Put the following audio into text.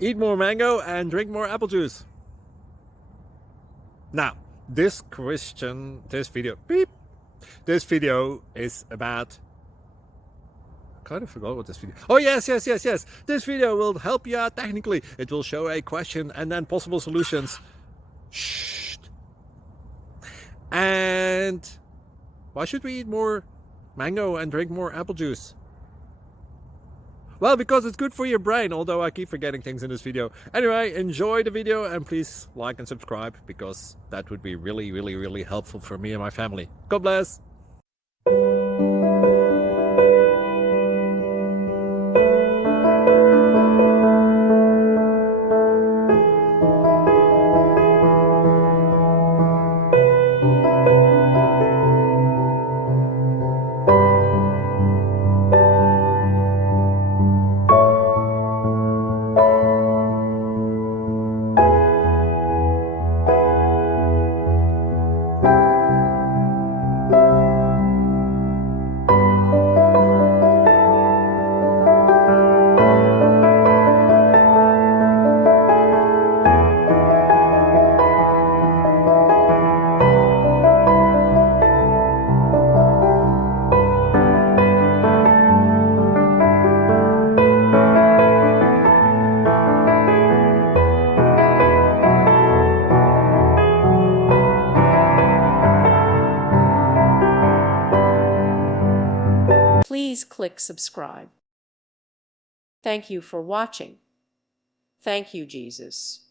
Eat more mango and drink more apple juice. Now, this video is about, I kind of forgot what this video. Oh, yes. This video will help you out technically. It will show a question and then possible solutions. Shh. And why should we eat more mango and drink more apple juice? Well, because it's good for your brain, although I keep forgetting things in this video. Anyway, enjoy the video and please like and subscribe, because that would be really helpful for me and my family. God bless! Please click subscribe. Thank you for watching. Thank you, Jesus.